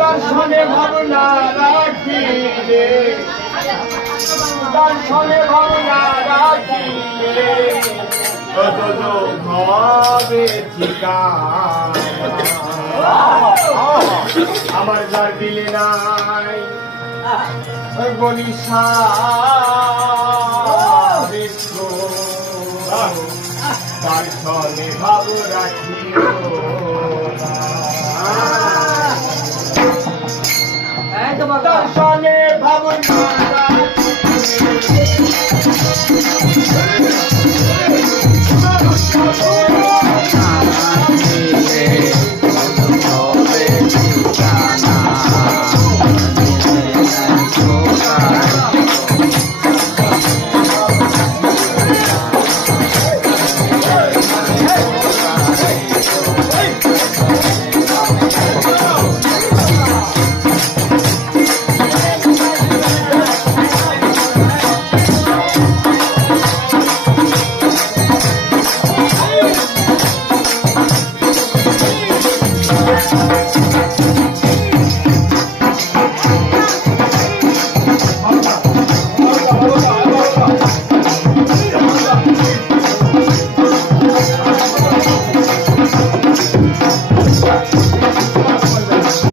দর্শনে ভাবনা রাখিলে দর্শনে ভাবনা রাখিলে ভাবে ঠিকানা আমার যার দিলে নাই বলিসা দর্শনে ভাব রাখিও দর্শনে ভাবনা